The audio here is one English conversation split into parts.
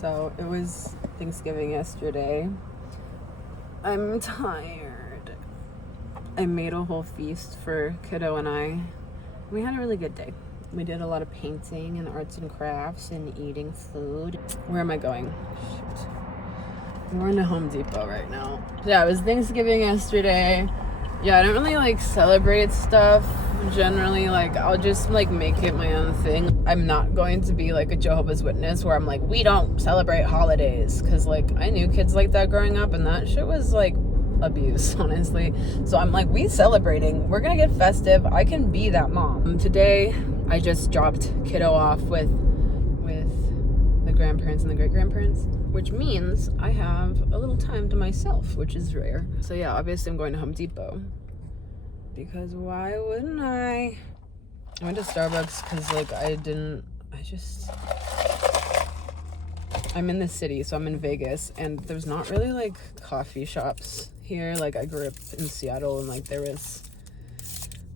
So it was Thanksgiving yesterday. I'm tired. I made a whole feast for kiddo and I. We had a really good day. We did a lot of painting and arts and crafts and eating food. Where am I going? Shoot. We're in a Home Depot right now. Yeah, it was Thanksgiving yesterday. Yeah, I don't really celebrate stuff generally. I'll just make it my own thing. I'm not going to be a Jehovah's Witness where I'm we don't celebrate holidays, because I knew kids like that growing up and that shit was abuse, honestly. So I'm we celebrating, we're gonna get festive. I can be that mom. Today I just dropped kiddo off with the grandparents and the great-grandparents, which means I have a little time to myself, which is rare. So yeah, obviously I'm going to Home Depot, because why wouldn't I? I went to Starbucks because I'm in the city, so I'm in Vegas, and there's not really coffee shops here. I grew up in Seattle, and there was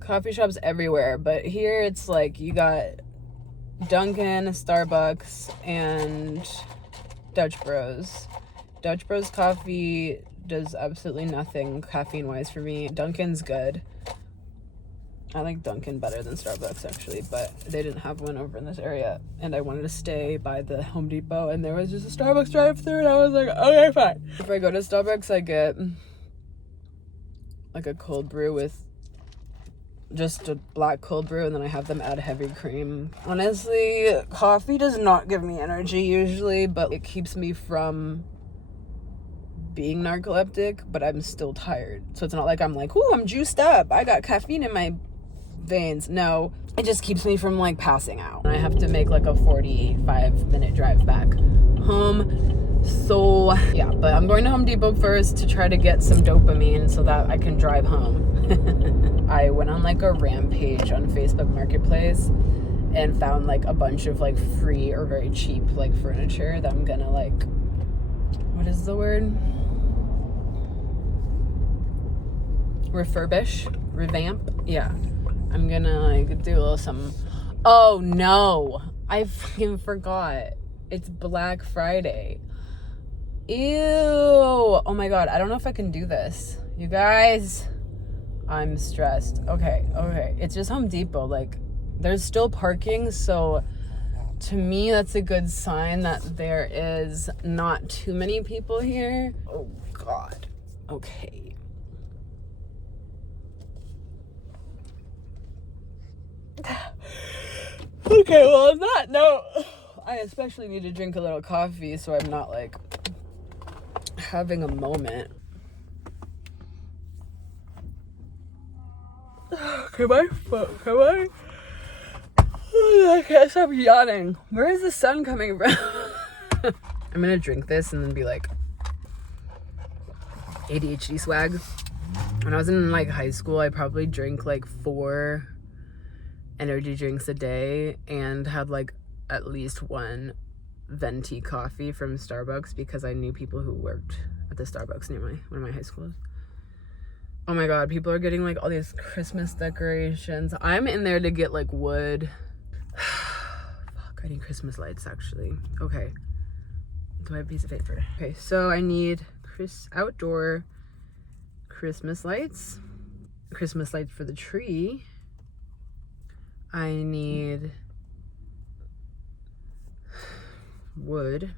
coffee shops everywhere, but here it's you got Dunkin', Starbucks, and Dutch Bros. Dutch Bros coffee does absolutely nothing caffeine-wise for me. Dunkin's good. I like Dunkin' better than Starbucks, actually, but they didn't have one over in this area, and I wanted to stay by the Home Depot, and there was just a Starbucks drive-thru, and I was okay, fine. If I go to Starbucks, I get a cold brew with just a black cold brew, and then I have them add heavy cream. Honestly, coffee does not give me energy usually, but it keeps me from being narcoleptic, but I'm still tired. So it's not I'm ooh, I'm juiced up, I got caffeine in my veins. No, it just keeps me from passing out. I have to make a 45-minute drive back home. So yeah, but I'm going to Home Depot first to try to get some dopamine so that I can drive home. I went on a rampage on Facebook Marketplace and found a bunch of free or very cheap furniture that I'm gonna what is the word? Revamp. Yeah, I'm gonna do a little some. Oh no, I fucking forgot. It's Black Friday. Ew. Oh my god, I don't know if I can do this, you guys. I'm stressed. Okay. It's just Home Depot. There's still parking, so to me that's a good sign that there is not too many people here. Oh god. Okay. Okay, well, on that note, I especially need to drink a little coffee so I'm not having a moment. Come on. I can't stop yawning. Where is the sun coming from? I'm gonna drink this and then be ADHD swag. When I was in high school, I probably drank 4 energy drinks a day and had at least one venti coffee from Starbucks, because I knew people who worked at the Starbucks near one of my high schools. Oh my god, people are getting all these Christmas decorations. I'm in there to get wood. Fuck, I need Christmas lights actually. Okay, do I have a piece of paper? Okay, so I need outdoor Christmas lights for the tree. I need wood.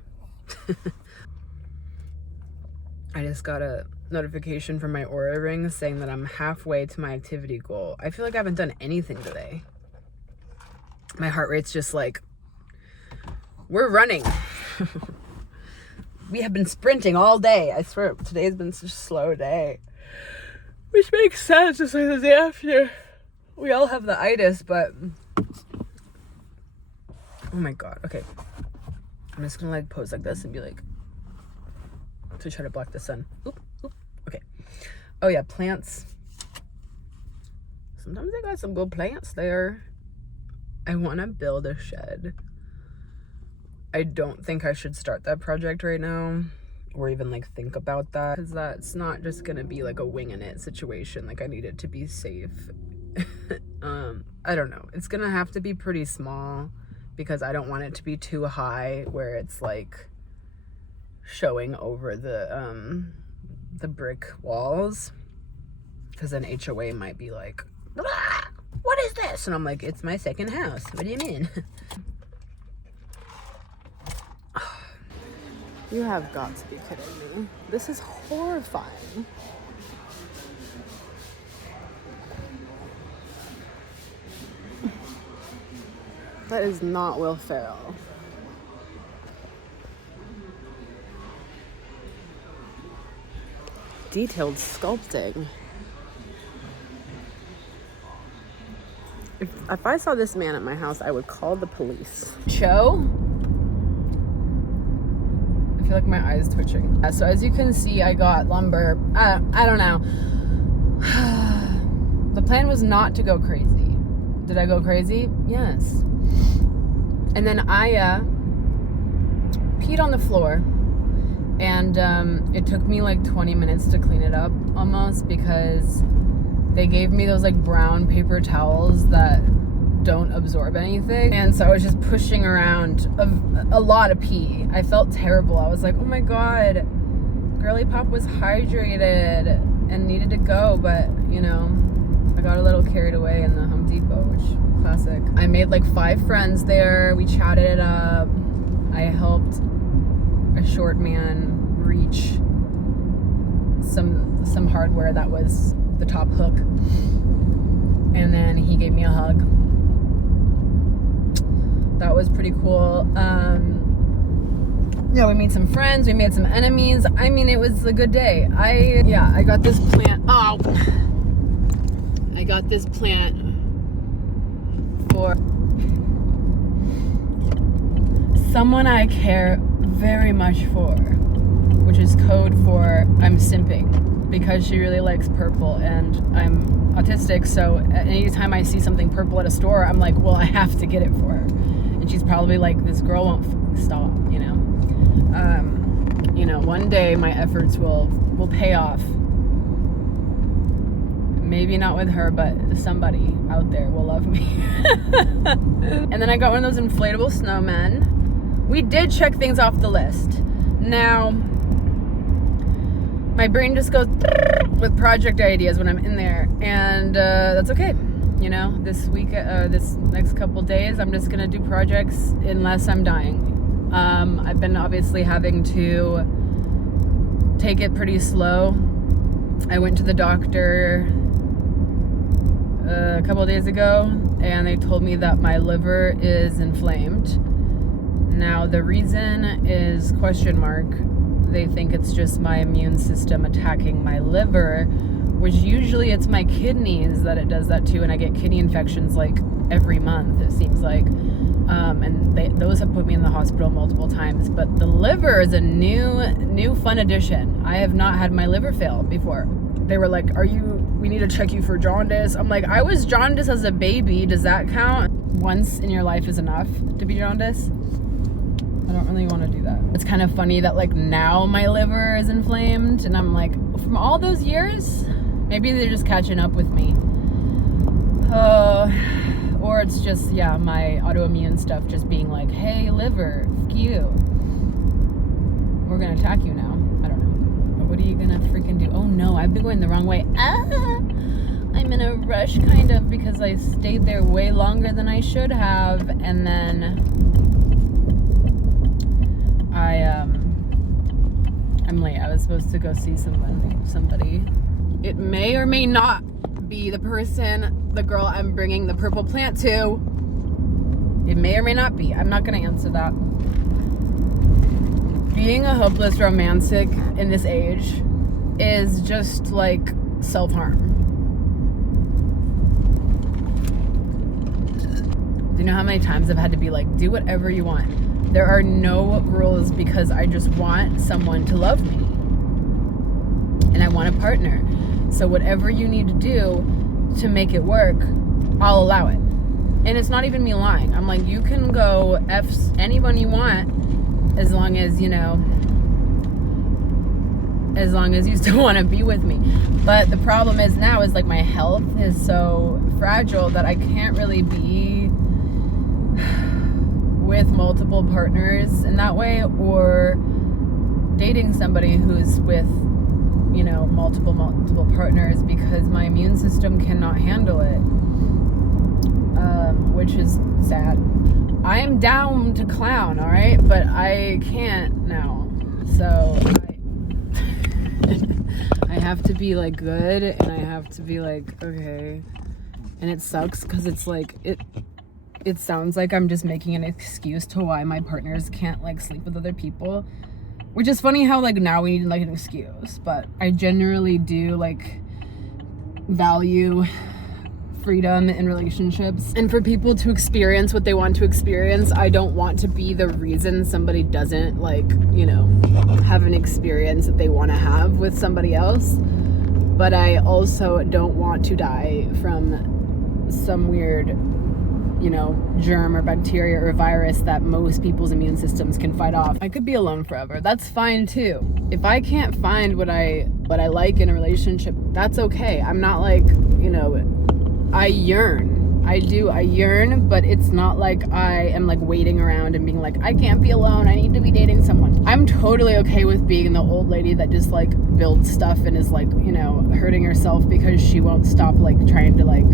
I just got a notification from my Aura ring saying that I'm halfway to my activity goal. I feel I haven't done anything today. My heart rate's just we're running. We have been sprinting all day. I swear, today's been such a slow day. Which makes sense, just the day after. We all have the itis, but oh my god. Okay, I'm just gonna pose this and be to try to block the sun. Oop. Okay. Oh yeah, plants. Sometimes they got some good plants there. I want to build a shed. I don't think I should start that project right now, or even think about that, because that's not just gonna be a winging it situation. I need it to be safe. I don't know. It's gonna have to be pretty small, because I don't want it to be too high where it's showing over the brick walls, because then HOA might be like, what is this? And I'm like, it's my second house. What do you mean? You have got to be kidding me. This is horrifying. That is not Will Ferrell. Detailed sculpting. If I saw this man at my house, I would call the police. Cho? I feel like my eye is twitching. So as you can see, I got lumber. I don't know. The plan was not to go crazy. Did I go crazy? Yes. And then I peed on the floor. And it took me like 20 minutes to clean it up almost, because they gave me those like brown paper towels that don't absorb anything. And so I was just pushing around a lot of pee. I felt terrible. I was like, oh my God, Girly Pop was hydrated and needed to go. But, you know, I got a little carried away in the Home Depot, which classic. I made like 5 friends there. We chatted it up. I helped a short man reach some hardware that was the top hook, and then he gave me a hug. That was pretty cool. Yeah, we made some friends, we made some enemies. I mean, it was a good day. I got this plant. Oh, I got this plant for someone I care very much for, which is code for I'm simping, because she really likes purple and I'm autistic, so anytime I see something purple at a store, I'm like, well, I have to get it for her. And she's probably like, this girl won't stop, you know. One day my efforts will pay off. Maybe not with her, but somebody out there will love me. And then I got one of those inflatable snowmen. We did check things off the list. Now, my brain just goes with project ideas when I'm in there, and that's okay. You know, this next couple days, I'm just gonna do projects unless I'm dying. I've been obviously having to take it pretty slow. I went to the doctor a couple of days ago, and they told me that my liver is inflamed. Now, the reason is question mark. They think it's just my immune system attacking my liver, which usually it's my kidneys that it does that too, and I get kidney infections like every month, it seems like. And those have put me in the hospital multiple times. But the liver is a new fun addition. I have not had my liver fail before. They were like, we need to check you for jaundice. I'm like, I was jaundice as a baby. Does that count? Once in your life is enough to be jaundice? I don't really want to do that. It's kind of funny that like now my liver is inflamed, and I'm like, from all those years, maybe they're just catching up with me. Or it's just, yeah, my autoimmune stuff just being like, hey, liver, fuck you. We're gonna attack you now. I don't know. But what are you gonna freaking do? Oh no, I've been going the wrong way. I'm in a rush kind of, because I stayed there way longer than I should have, and then I'm late. I was supposed to go see somebody. It may or may not be the girl I'm bringing the purple plant to. It may or may not be. I'm not going to answer that. Being a hopeless romantic in this age is just like self-harm. Do you know how many times I've had to be like, do whatever you want? There are no rules, because I just want someone to love me. And I want a partner. So whatever you need to do to make it work, I'll allow it. And it's not even me lying. I'm like, you can go F anyone you want, as long as, you know, as long as you still want to be with me. But the problem is now is like my health is so fragile that I can't really be with multiple partners in that way, or dating somebody who's with, you know, multiple partners, because my immune system cannot handle it, which is sad. I am down to clown, all right, but I can't now, so I have to be like good, and I have to be like, okay. And it sucks because it's like it sounds like I'm just making an excuse to why my partners can't like sleep with other people, which is funny how like now we need like an excuse, but I generally do like value freedom in relationships, and for people to experience what they want to experience. I don't want to be the reason somebody doesn't, like, you know, have an experience that they want to have with somebody else, but I also don't want to die from some weird, you know, germ or bacteria or virus that most people's immune systems can fight off. I could be alone forever. That's fine too. If I can't find what I like in a relationship, that's okay. I'm not like, you know, I yearn, but it's not like I am like waiting around and being like, I can't be alone, I need to be dating someone. I'm totally okay with being the old lady that just like builds stuff and is like, you know, hurting herself because she won't stop like trying to like,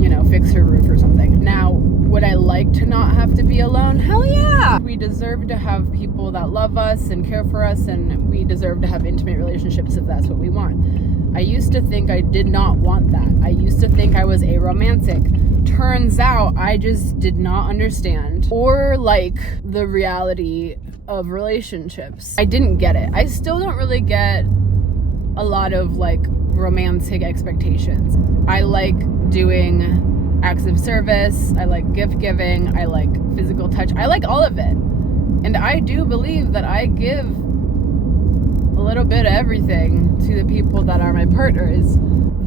you know, fix her roof or something. Now, would I like to not have to be alone? Hell yeah! We deserve to have people that love us and care for us, and we deserve to have intimate relationships if that's what we want. I used to think I did not want that. I used to think I was aromantic. Turns out I just did not understand or like the reality of relationships. I didn't get it. I still don't really get a lot of like romantic expectations. I like doing acts of service. I like gift giving. I like physical touch. I like all of it. And I do believe that I give a little bit of everything to the people that are my partners.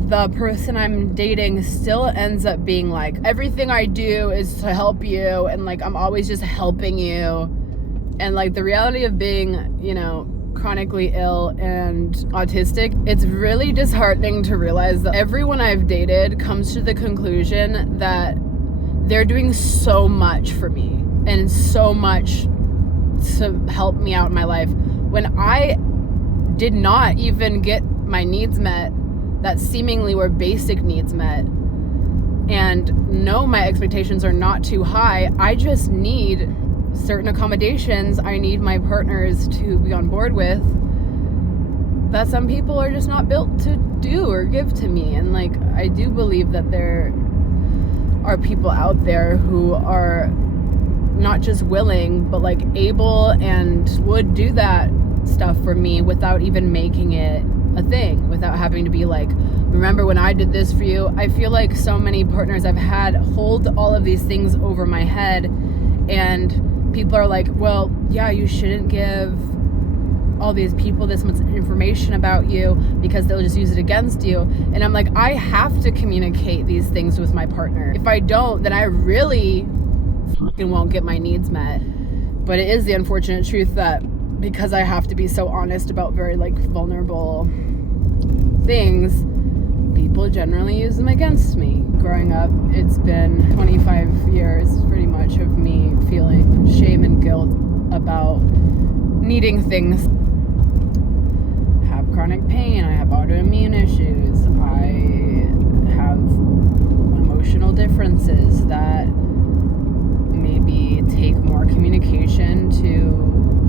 The person I'm dating still ends up being like, everything I do is to help you, and like I'm always just helping you. And like the reality of being, you know, chronically ill and autistic, it's really disheartening to realize that everyone I've dated comes to the conclusion that they're doing so much for me and so much to help me out in my life when I did not even get my needs met that seemingly were basic needs met. And no, my expectations are not too high. I just need certain accommodations I need my partners to be on board with that some people are just not built to do or give to me. And like, I do believe that there are people out there who are not just willing, but like able and would do that stuff for me without even making it a thing, without having to be like, remember when I did this for you? I feel like so many partners I've had hold all of these things over my head, and people are like, well, yeah, you shouldn't give all these people this much information about you because they'll just use it against you. And I'm like, I have to communicate these things with my partner. If I don't, then I really fucking won't get my needs met. But it is the unfortunate truth that because I have to be so honest about very like vulnerable things, people generally use them against me. Growing up, it's been 25 years pretty much of me feeling shame and guilt about needing things. I have chronic pain, I have autoimmune issues, I have emotional differences that maybe take more communication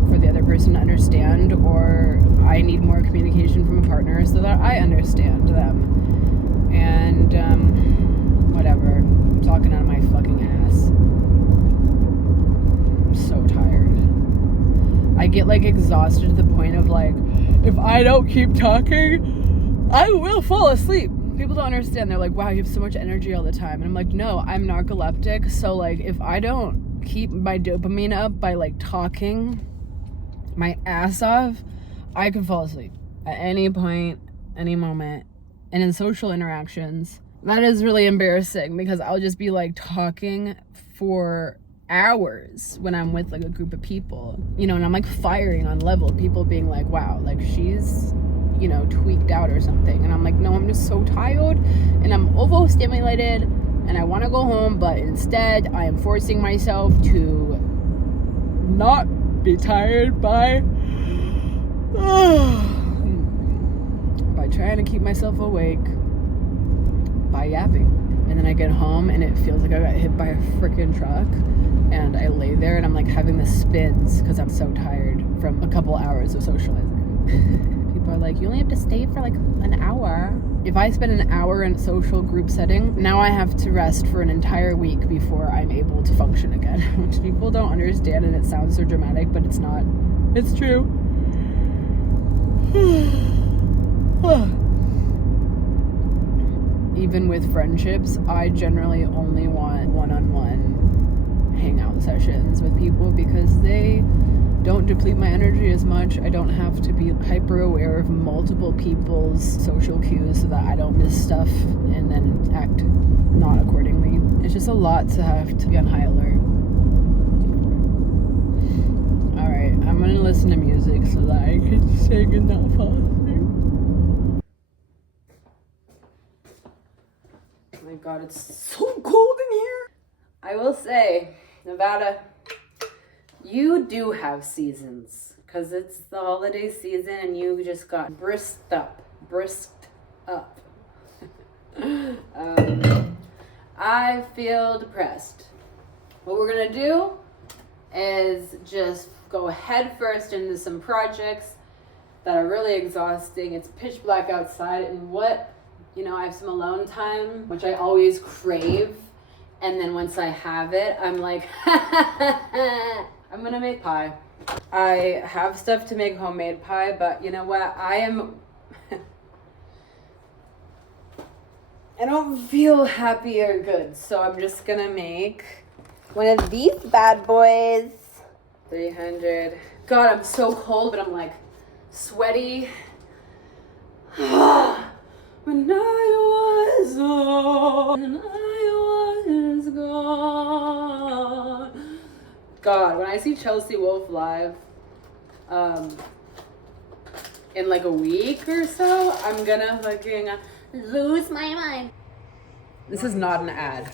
for the other person to understand, or I need more communication from a partner so that I understand them. And whatever, I'm talking out of my fucking ass. I'm so tired. I get like exhausted to the point of like, if I don't keep talking, I will fall asleep. People don't understand. They're like, wow, you have so much energy all the time. And I'm like, no, I'm narcoleptic. So like, if I don't keep my dopamine up by like talking my ass off, I can fall asleep at any point, any moment. And in social interactions, that is really embarrassing because I'll just be like talking for hours when I'm with like a group of people, you know, and I'm like firing on level, people being like, wow, like she's, you know, tweaked out or something. And I'm like, no, I'm just so tired and I'm overstimulated and I want to go home, but instead I am forcing myself to not be tired by By trying to keep myself awake, by yapping. And then I get home and it feels like I got hit by a freaking truck. And I lay there and I'm like having the spins because I'm so tired from a couple hours of socializing. People are like, you only have to stay for like an hour. If I spend an hour in a social group setting, now I have to rest for an entire week before I'm able to function again. Which people don't understand, and it sounds so dramatic, but it's not. It's true. Even with friendships, I generally only want one-on-one hangout sessions with people because they don't deplete my energy as much. I don't have to be hyper aware of multiple people's social cues so that I don't miss stuff and then act not accordingly. It's just a lot to have to be on high alert. Alright, I'm gonna listen to music so that I can sing and not fall asleep. Oh my god, it's so cold in here. I will say, Nevada, you do have seasons, because it's the holiday season and you just got brisked up. I feel depressed. What we're gonna do is just go head first into some projects that are really exhausting. It's pitch black outside, and I have some alone time, which I always crave. And then once I have it, I'm like, I'm gonna make pie. I have stuff to make homemade pie, but you know what? I don't feel happy or good, so I'm just gonna make one of these bad boys. 300. God, I'm so cold, but I'm like sweaty. When I was gone. God, when I see Chelsea Wolfe live, in like a week or so, I'm gonna fucking lose my mind. This is not an ad.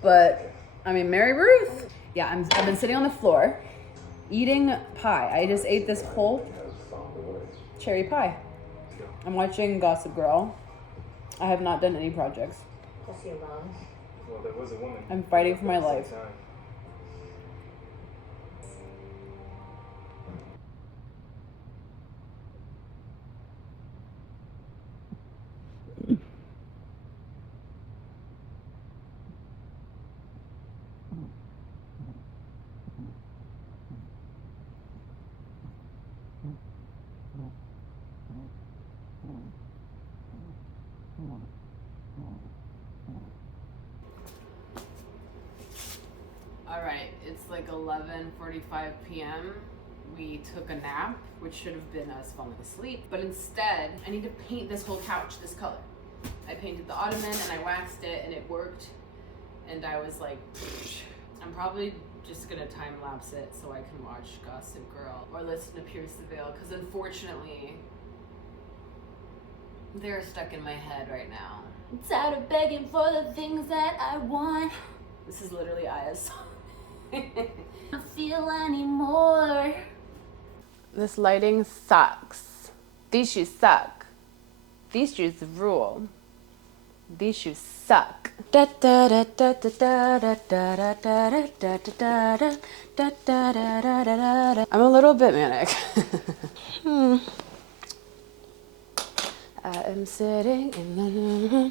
But, I mean, Mary Ruth. Yeah, I've been sitting on the floor eating pie. I just ate this whole cherry pie. I'm watching Gossip Girl. I have not done any projects. Just you alone. Well, there was a woman. I'm fighting for my life. Alright, it's like 11:45 p.m. We took a nap, which should have been us falling asleep, but instead, I need to paint this whole couch this color. I painted the ottoman and I waxed it and it worked, and I was like, I'm probably just gonna time lapse it so I can watch Gossip Girl or listen to Pierce the Veil, because unfortunately, they're stuck in my head right now. I'm tired of begging for the things that I want. This is literally Aya's song. I don't feel anymore. This lighting sucks. These shoes suck. These shoes rule. These shoes suck. I'm a little bit manic. I am sitting in the...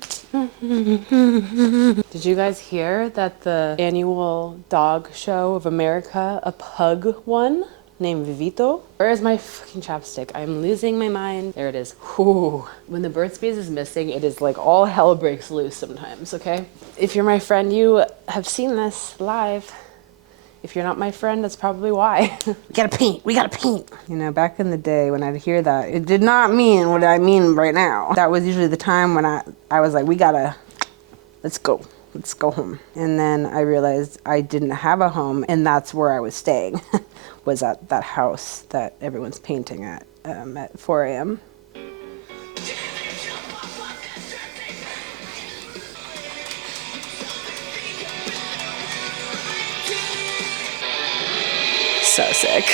Did you guys hear that the annual dog show of America, a pug won, named Vito? Where is my fucking chapstick? I'm losing my mind. There it is. Whew. When the Burt's Bees is missing, it is like all hell breaks loose sometimes, okay? If you're my friend, you have seen this live. If you're not my friend, that's probably why. We gotta paint. You know, back in the day when I'd hear that, it did not mean what I mean right now. That was usually the time when I was like, let's go home. And then I realized I didn't have a home, and that's where I was staying, was at that house that everyone's painting at 4 a.m. So sick.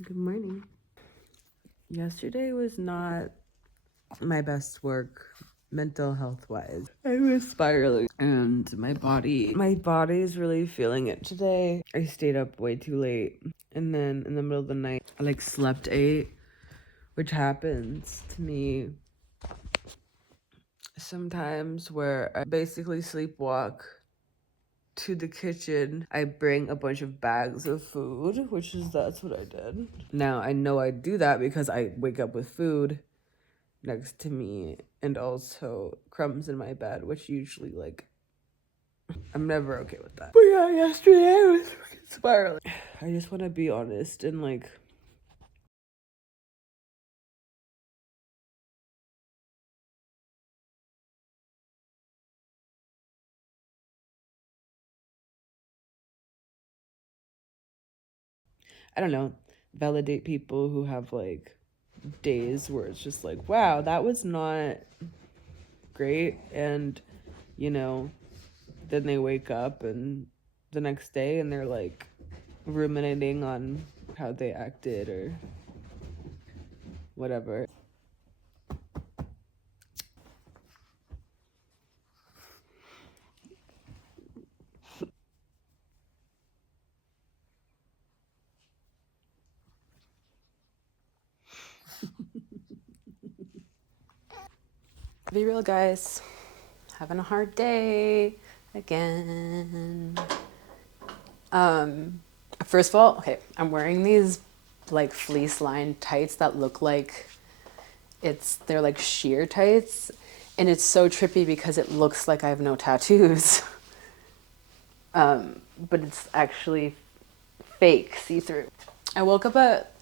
Good morning. Yesterday was not my best work mental health wise. I was spiraling and my body is really feeling it today. I stayed up way too late and then in the middle of the night I like slept 8, which happens to me sometimes, where I basically sleepwalk to the kitchen. I bring a bunch of bags of food, that's what I did. Now I know I do that because I wake up with food next to me and also crumbs in my bed, which usually I'm never okay with that. But yeah, yesterday I was fucking spiraling. I just want to be honest and I don't know, validate people who have days where it's just wow, that was not great, and then they wake up and the next day and they're ruminating on how they acted or whatever. Be real, guys. Having a hard day again. First of all, okay, I'm wearing these fleece lined tights that look like they're sheer tights, and it's so trippy because it looks like I have no tattoos. But it's actually fake see-through. I woke up at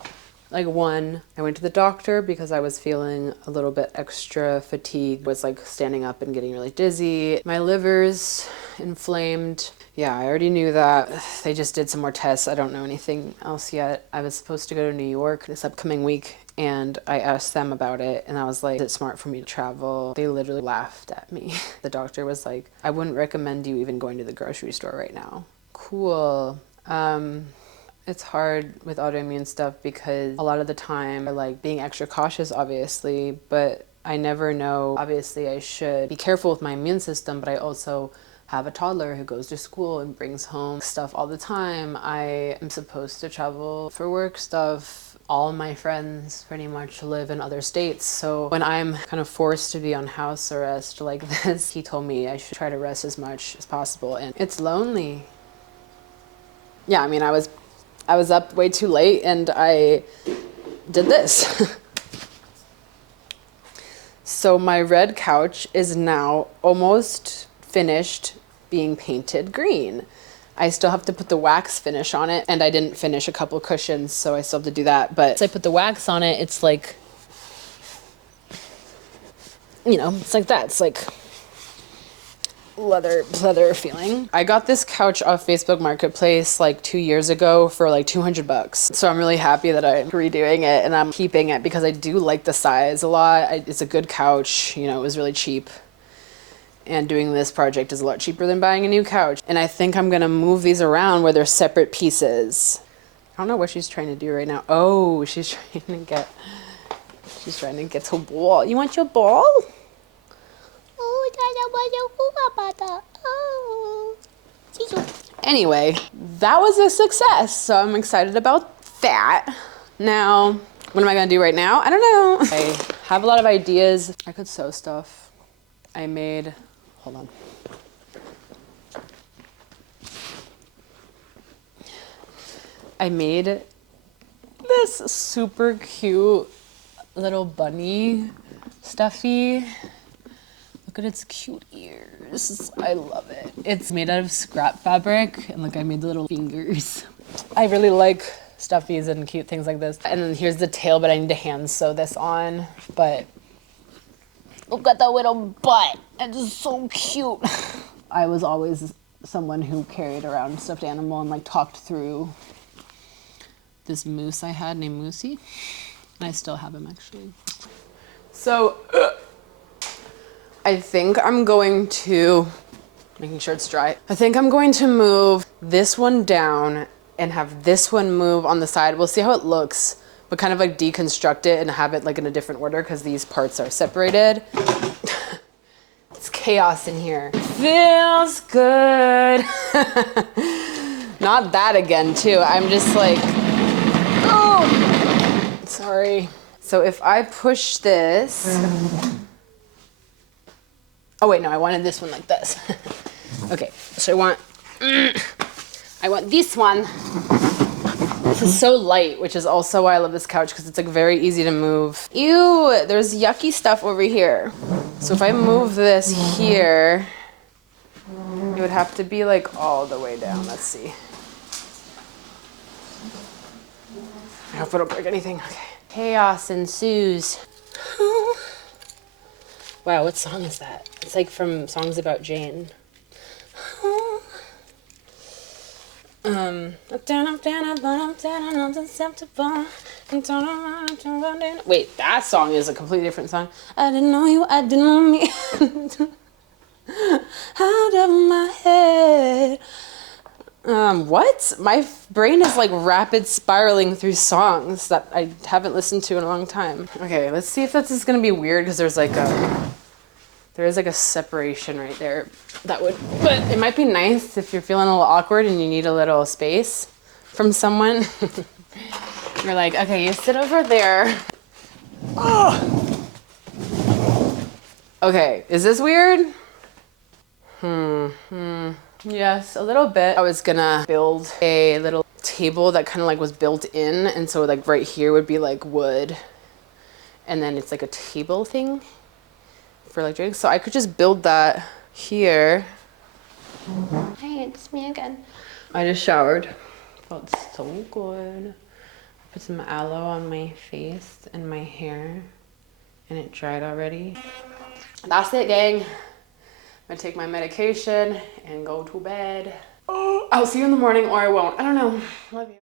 1. I went to the doctor because I was feeling a little bit extra fatigued. Was standing up and getting really dizzy. My liver's inflamed. Yeah, I already knew that. They just did some more tests. I don't know anything else yet. I was supposed to go to New York this upcoming week, and I asked them about it, and I was like, is it smart for me to travel? They literally laughed at me. The doctor was like, I wouldn't recommend you even going to the grocery store right now. Cool. It's hard with autoimmune stuff because a lot of the time I being extra cautious, obviously, but I never know. Obviously, I should be careful with my immune system, but I also have a toddler who goes to school and brings home stuff all the time. I am supposed to travel for work stuff. All my friends pretty much live in other states. So when I'm kind of forced to be on house arrest like this, he told me I should try to rest as much as possible. And it's lonely. Yeah, I mean, I was up way too late and I did this. So my red couch is now almost finished being painted green. I still have to put the wax finish on it, and I didn't finish a couple cushions, so I still have to do that. But once I put the wax on it, it's like, you know, it's like that. It's like leather feeling. I got this couch off Facebook Marketplace like 2 years ago for like $200. So I'm really happy that I'm redoing it and I'm keeping it because I do like the size a lot. It's a good couch, you know, it was really cheap. And doing this project is a lot cheaper than buying a new couch. And I think I'm gonna move these around where they're separate pieces. I don't know what she's trying to do right now. Oh, she's trying to get to ball. You want your ball? Anyway, that was a success, so I'm excited about that. Now, what am I gonna do right now? I don't know. I have a lot of ideas. I could sew stuff. Hold on. I made this super cute little bunny stuffy. Look at its cute ears. I love it. It's made out of scrap fabric and like I made the little fingers. I really like stuffies and cute things like this. And then here's the tail, but I need to hand sew this on. But look at the little butt. It's so cute. I was always someone who carried around a stuffed animal and like talked through this moose I had named Moosey. And I still have him actually. So I think I'm going to, making sure it's dry. I think I'm going to move this one down and have this one move on the side. We'll see how it looks, but kind of like deconstruct it and have it like in a different order because these parts are separated. It's chaos in here. Feels good. Not that again too. I'm just like, oh, sorry. So if I push this, oh wait, no, I wanted this one like this. Okay, so I want this one. This is so light, which is also why I love this couch, because it's like very easy to move. Ew, there's yucky stuff over here. So if I move this here, it would have to be like all the way down. Let's see. I hope I don't break anything. Okay. Chaos ensues. Wow, what song is that? It's like from Songs About Jane. Wait, that song is a completely different song. I didn't know you, I didn't know me. Out of my head. What? My brain is like rapid spiraling through songs that I haven't listened to in a long time. Okay, let's see if that's just gonna be weird because there is like a separation right there. But it might be nice if you're feeling a little awkward and you need a little space from someone. You're like, okay, you sit over there. Oh. Okay, is this weird? Yes, a little bit. I was gonna build a little table that kind of like was built in, and so like right here would be like wood, and then it's like a table thing for like drinks. So I could just build that here. Hey, it's me again. I just showered. Felt so good. Put some aloe on my face and my hair, and it dried already. That's it, gang. I'm gonna take my medication and go to bed. Oh, I'll see you in the morning, or I won't. I don't know. Love you.